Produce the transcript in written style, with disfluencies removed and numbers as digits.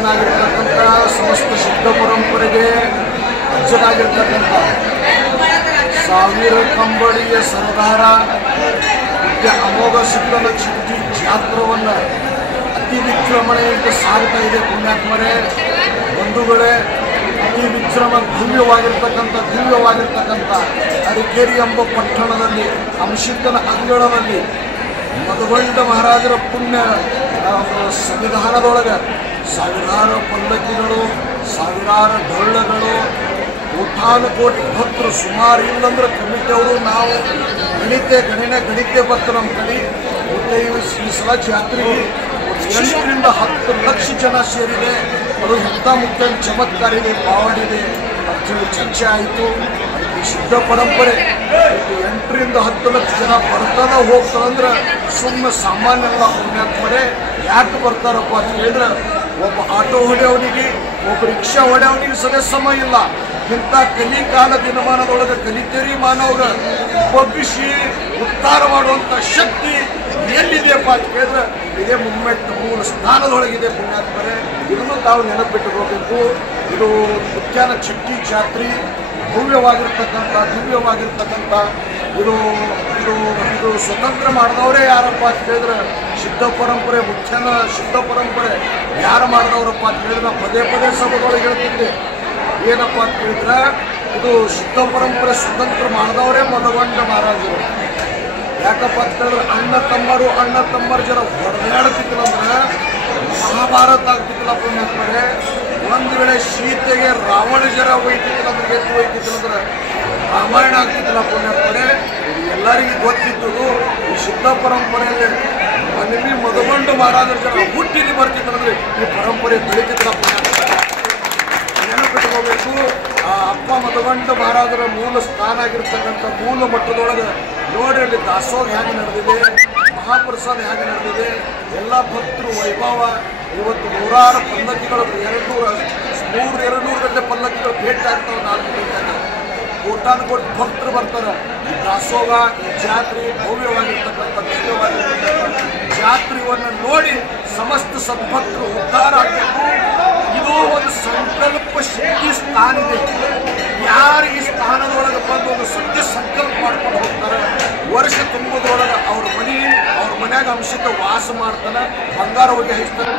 ಮುಖ್ಯನಾಗಿರ್ತಕ್ಕಂಥ ಸಮಸ್ತ ಸಿದ್ಧ ಪರಂಪರೆಗೆ ಅಜ್ಜನಾಗಿರ್ತಕ್ಕಂಥ ಸಾವಿರ ಕಂಬಳಿಯ ಸರದಾರ ಅಮೋಘ ಸಿದ್ಧನ ಶಕ್ತಿ ಜಾತ್ರವನ್ನು ಅತಿ ವಿಜೃಂಭಣೆಯಿಂದ ಸಾಗ್ತಾ ಇದೆ. ಪುಣ್ಯಾತ್ಮರೇ, ಬಂಧುಗಳೇ, ಅತಿ ವಿಜೃಂಭ ದಿವ್ಯವಾಗಿರ್ತಕ್ಕಂಥ ಅರಿಕೇರಿ ಎಂಬ ಪಟ್ಟಣದಲ್ಲಿ ಅಂಶಿದ್ದನ ಅಂಗಳದಲ್ಲಿ ಮಧುಬಂಡ ಮಹಾರಾಜರ ಪುಣ್ಯ ಸಂವಿಧಾನದೊಳಗೆ ಸಾವಿರಾರು ಪಲ್ಲಕ್ಕಿಗಳು, ಸಾವಿರಾರು ಡೊಳ್ಳಗಳು, ಕೋಟಾನು ಕೋಟಿ ಭಕ್ತರು, ಸುಮಾರು ಇಲ್ಲಂದ್ರೆ ಕಮಿಟಿಯವರು ನಾವು ಗಣಿತೆ ಬರ್ತಾರೆ ನಮ್ಮ ಕಡೆ. ಈ ಸಲ ಜಾತ್ರೆಗೆ 8 ರಿಂದ 10 ಲಕ್ಷ ಜನ ಸೇರಿದೆ. ಅದು ಎಂಥ ಮುಖ್ಯ ಚಮತ್ಕಾರ ಇದೆ, ಪಾವಡಿದೆ ಅಂತೇಳಿ ಚರ್ಚೆ ಆಯಿತು. ಈ ಸಿದ್ಧ ಪರಂಪರೆ 8 ರಿಂದ 10 ಲಕ್ಷ ಜನ ಬರ್ತಾನೆ ಹೋಗ್ತಾರಂದ್ರೆ ಸುಮ್ಮನೆ ಸಾಮಾನ್ಯ ಎಲ್ಲ. ಪುಣ್ಯಾತ್ಮರೇ, ಯಾಕೆ ಬರ್ತಾರಪ್ಪ ಅಂತ ಹೇಳಿದ್ರೆ, ಒಬ್ಬ ಆಟೋ ಹೊಡೆಯವನಿಗೆ, ಒಬ್ಬ ರಿಕ್ಷಾ ಹೊಡೆಯವನಿಗೆ ಸರಿಯ ಸಮಯ ಇಲ್ಲ. ಇಂಥ ಕಲಿಕಾಲ ದಿನಮಾನದೊಳಗೆ ಕಲಿತೇರಿ ಮಾನವರ ಬಗ್ಗಿಸಿ ಉದ್ಧಾರ ಮಾಡುವಂಥ ಶಕ್ತಿ ಎಲ್ಲಿದೆಯಪ್ಪ ಅಂತ ಕೇಳಿದ್ರೆ ಇದೇ ಮೂಲ ಸ್ಥಾನದೊಳಗಿದೆ. ಪುಣ್ಯಾತ್ಮರೇ, ಇದನ್ನು ತಾವು ನೆನಪಿಟ್ಟುಕೋಬೇಕು. ಇದು ಮುಖ್ಯನ ಚಟ್ಟಿ ಜಾತ್ರೆ, ದಿವ್ಯವಾಗಿರ್ತಕ್ಕಂಥ ಇದು ಇದು ಇದು ಸ್ವತಂತ್ರ ಮಾಡಿದವರೇ ಯಾರಪ್ಪ ಅಂತ ಕೇಳಿದ್ರೆ ಸಿದ್ಧ ಪರಂಪರೆ. ಮುಖ್ಯನ ಸಿದ್ಧ ಪರಂಪರೆ ಯಾರು ಮಾಡಿದವರಪ್ಪ ಅಂತ ಕೇಳಿದ್ರೆ ನಾವು ಪದೇ ಸಭೆದೊಳಗೆ ಹೇಳ್ತಿದ್ದೆ. ಏನಪ್ಪ ಅಂತ ಕೇಳಿದ್ರೆ ಇದು ಸಿದ್ಧ ಪರಂಪರೆ ಸ್ವತಂತ್ರ ಮಾಡಿದವರೇ ಮಧುಬಂಡ ಮಹಾರಾಜರು. ಯಾಕಪ್ಪ ಅಂತ ಹೇಳಿದ್ರೆ ಅಣ್ಣ ತಮ್ಮರು ಜರ ಹೊಡೆದಾಡ್ತಿದ್ರಂದ್ರೆ ಮಹಾಭಾರತ ಆಗ್ತಿದ್ದಿಲ್ಲ. ಪುಣ್ಯಾತ್ಮರೇ, ಒಂದು ವೇಳೆ ಸೀತೆಗೆ ರಾವಣ ಜರ ಒಯ್ತಿದ್ದಂದ್ರೆ ಎತ್ತು ಒಯ್ತಿದ್ರಂದ್ರೆ ರಾಮಾಯಣ ಆಗ್ತಿದ್ದಿಲ್ಲ. ಪುಣ್ಯಾತ್ಮರೇ, ಇದು ಎಲ್ಲರಿಗೂ ಗೊತ್ತಿದ್ದು. ಈ ಸಿದ್ಧ ಪರಂಪರೆಯಲ್ಲಿ ಮನೆಯಲ್ಲಿ ಮಧುಬಂಡ ಮಹಾರಾಜರ ಜನ ಹುಟ್ಟಿಲಿ ಬರ್ತಿದ್ರಂದ್ರೆ ಈ ಪರಂಪರೆ ಬೆಳೀತಿದ್ದಿಲ್ಲ. ಪುಣ್ಯಾತ್ಮರೇ, ನೆನಪಿಟ್ಕೋಬೇಕು. ಆ ಅಪ್ಪ ಮಧುಬಂಡ ಮಹಾರಾಜರ ಮೂಲ ಸ್ಥಾನ ಆಗಿರ್ತಕ್ಕಂಥ ಮೂಲ ಮಟ್ಟದೊಳಗೆ ನೋಡಿ, ಅಲ್ಲಿ ದಾಸೋಹ ಹೇಗೆ ನಡೆದಿದೆ, ಮಹಾಪ್ರಸಾದ ಹೇಗೆ ನಡೆದಿದೆ, ಎಲ್ಲ ಭಕ್ತರು ವೈಭವ. ಇವತ್ತು ನೂರಾರು ಪಲ್ಲಕ್ಕಿಗಳು, 200 ಗಂಟೆ ಪಲ್ಲಕ್ಕಿಗಳು ಭೇಟಿ ಆಗ್ತಾವೆ. 4 ಗಂಟೆಗೆ ಕೋಟಾನು ಕೋಟಿ ಭಕ್ತರು ಬರ್ತಾರೆ. ಈ ದಾಸೋಹ, ಈ ಜಾತ್ರೆ ಭವ್ಯವಾಗಿರ್ತಕ್ಕಂಥ ಜಾತ್ರೆಯನ್ನು ನೋಡಿ ಸಮಸ್ತ ಸದ್ಭಕ್ತರು ಉದ್ಧಾರ ಆಗಬೇಕು. ಇದು ಒಂದು ಸಂಕಲ್ಪ ಶಕ್ತಿ ಸ್ಥಾನ ಇದೆ. ಯಾರು ಈ ಸ್ಥಾನದೊಳಗೆ ಬಂದು ಒಂದು ಸತ್ಯ ಸಂಕಲ್ಪ ಮಾಡ್ಕೊಂಡು ಹೋಗ್ತಾರೆ, ವರ್ಷ ತುಂಬುದರೊಳಗೆ ಅವ್ರ ಮನ್ಯಾಗ ಅಂಶಕ್ಕೆ ವಾಸ ಮಾಡ್ತಾನೆ, ಬಂಗಾರ ಹೋಗಿ ಹೈಸ್ತಾರೆ.